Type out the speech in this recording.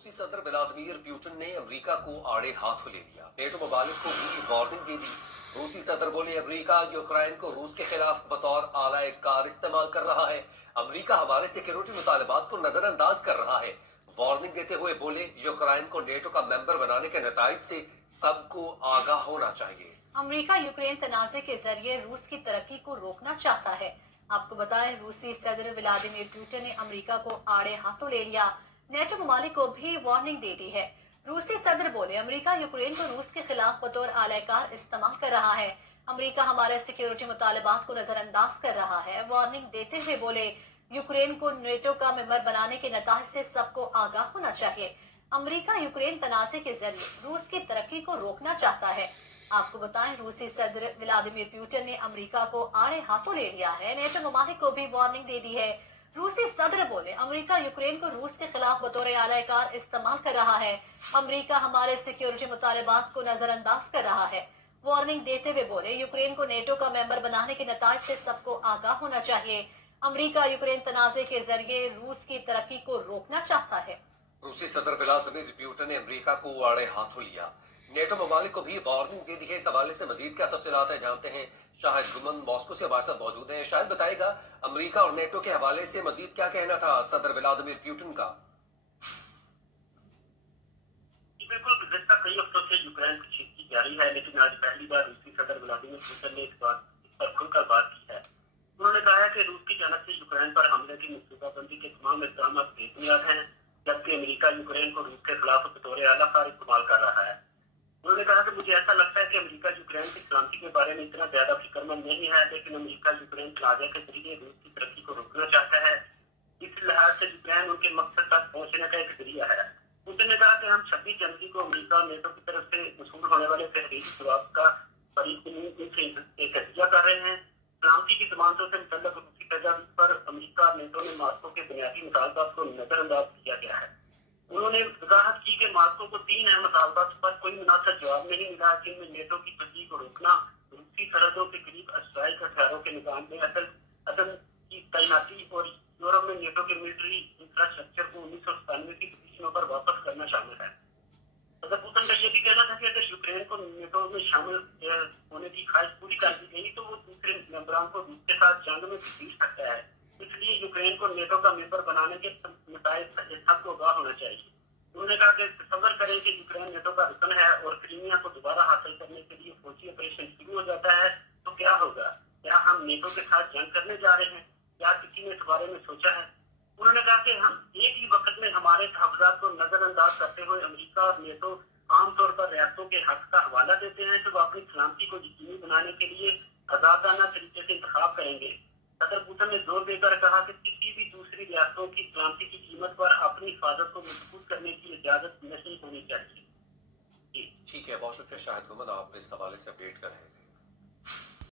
रूसी सदर Vladimir Putin ने अमेरिका को आड़े हाथों ले लिया। नेटो ममालिक को भी वार्निंग दे दी। रूसी सदर बोले, अमेरिका यूक्रेन को रूस के खिलाफ बतौर आला कार इस्तेमाल कर रहा है। अमेरिका हमारे सिक्योरिटी मुतालबात को नजरअंदाज कर रहा है। वार्निंग देते हुए बोले, यूक्रेन को नेटो का मेंबर बनाने के नताइज से सबको आगाह होना चाहिए। अमेरिका यूक्रेन तनाज़े के जरिए रूस की तरक्की को रोकना चाहता है। आपको बताएं, रूसी सदर व्लादिमीर पुतिन ने अमेरिका को आड़े हाथों ले लिया। नेटो ममालिक को भी वार्निंग दे दी है। रूसी सदर बोले, अमेरिका यूक्रेन को रूस के खिलाफ बतौर आलाकार इस्तेमाल कर रहा है। अमेरिका हमारे सिक्योरिटी मुतालबात को नजरअंदाज कर रहा है। वार्निंग देते हुए बोले, यूक्रेन को नेटो का मेंबर बनाने के नताज से सबको आगाह होना चाहिए। अमेरिका यूक्रेन तनाज़े के जरिए रूस की तरक्की को रोकना चाहता है। आपको बताएं, रूसी सदर व्लादिमीर पुतिन ने अमेरिका को आड़े हाथों ले लिया है। नेटो ममालिक को भी वार्निंग दे दी है। रूसी सदर बोले, अमेरिका यूक्रेन को रूस के खिलाफ बतौर आलाकार इस्तेमाल कर रहा है। अमेरिका हमारे सिक्योरिटी मुतालबात को नजरअंदाज कर रहा है। वार्निंग देते हुए बोले, यूक्रेन को नेटो का मेंबर बनाने के नताज से सबको आगाह होना चाहिए। अमेरिका यूक्रेन तनाज़े के जरिए रूस की तरक्की को रोकना चाहता है। रूसी सदर व्लादिमीर पुतिन ने अमेरिका को आड़े हाथों लिया। नेटो ममालिक को भी वार्निंग दे दी है। इस हवाले से मजीद क्या तफसीलात है जानते हैं। शाहिद गुमन मॉस्को से हमारे साथ मौजूद है। शायद बताएगा, अमेरिका और नेटो के हवाले से मजीद क्या कहना था सदर व्लादिमीर पुतिन का। बिल्कुल, गुज़श्ता कई हफ्तों से यूक्रेन की जीत जारी है, लेकिन आज पहली बार रूसी सदर व्लादिमीर पुतिन ने इस पर खुलकर बात की है। उन्होंने कहा है कि रूस की जानब से यूक्रेन पर हमले की मनसूबाबंदी के तमाम इल्जाम बेबुनियाद हैं, जबकि अमेरिका यूक्रेन को रूस के खिलाफ बतौर आलाकार इस्तेमाल कर रहा है। उन्होंने कहा कि मुझे ऐसा लगता है कि अमेरिका यूक्रेन की सलामती के बारे में इतना ज्यादा फिक्रमंद नहीं है, लेकिन अमेरिका यूक्रेन तनाज़े के जरिए रूस की तरक्की को रोकना चाहता है। इस लिहाज से यूक्रेन उनके मकसद तक पहुंचने का एक जरिया है। उन्होंने कहा कि हम 26 जनवरी को अमेरिका और नेटो की तरफ से वसूल होने वाले तहरीरी जवाब का एक नतीजा कर रहे हैं। सलामती की जमानतों से मुतल्लिक रूसी तजावीज़ पर अमेरिका और नेटो ने मास्को के बुनियादी मुतालबात को नजरअंदाज किया गया है। उन्होंने वजाहत की कि मास्को को 3 अहम मुतालबात पर कोई मुनासिब जवाब नहीं मिला, जिनमें नेटो की तरक्की को रोकना, रूसी सरहदों के करीब अस्ट्राइक हथियारों के निजाम में अदम की तैनाती और यूरोप में नेटो के मिलिट्री इंफ्रास्ट्रक्चर को 1997 की पोजीशनों पर वापस करना शामिल है। सदर पुतिन का यह भी कहना था कि अगर यूक्रेन को नेटो में शामिल होने की ख्वाहिश पूरी कर दी गई तो वो दूसरे मेंबरों को रूस के साथ जंग में घसीट सकता है। इसलिए यूक्रेन को नेटो का मेंबर बनाने के नताइज से सबको आगाह होना चाहिए। उन्होंने कहा कि तसव्वुर करें कि यूक्रेन नेटो का रुकन है और क्रीमिया को दोबारा हासिल करने के लिए फौजी ऑपरेशन शुरू हो जाता है तो क्या होगा? क्या हम नेटो के साथ जंग करने जा रहे हैं? क्या किसी ने इस बारे में सोचा है? उन्होंने कहा कि हम एक ही वक्त में हमारे तहफ़्फ़ुज़ात को नजरअंदाज करते हुए अमेरिका और नेटो आमतौर पर रियासतों के हक का हवाला देते हैं कि वो अपनी सलामती को यकीनी बनाने के लिए आजादाना तरीके से इंतखाब करेंगे। सदर पुतिन ने जोर देकर कहा कि किसी भी दूसरी रियासतों की सलामती की कीमत पर अपनी हिफाजत को मजबूत करने की इजाजत नहीं होनी चाहिए। ठीक है, बहुत शुक्रिया शाहिद गुमन, आप इस हवाले से अपडेट कर रहे थे।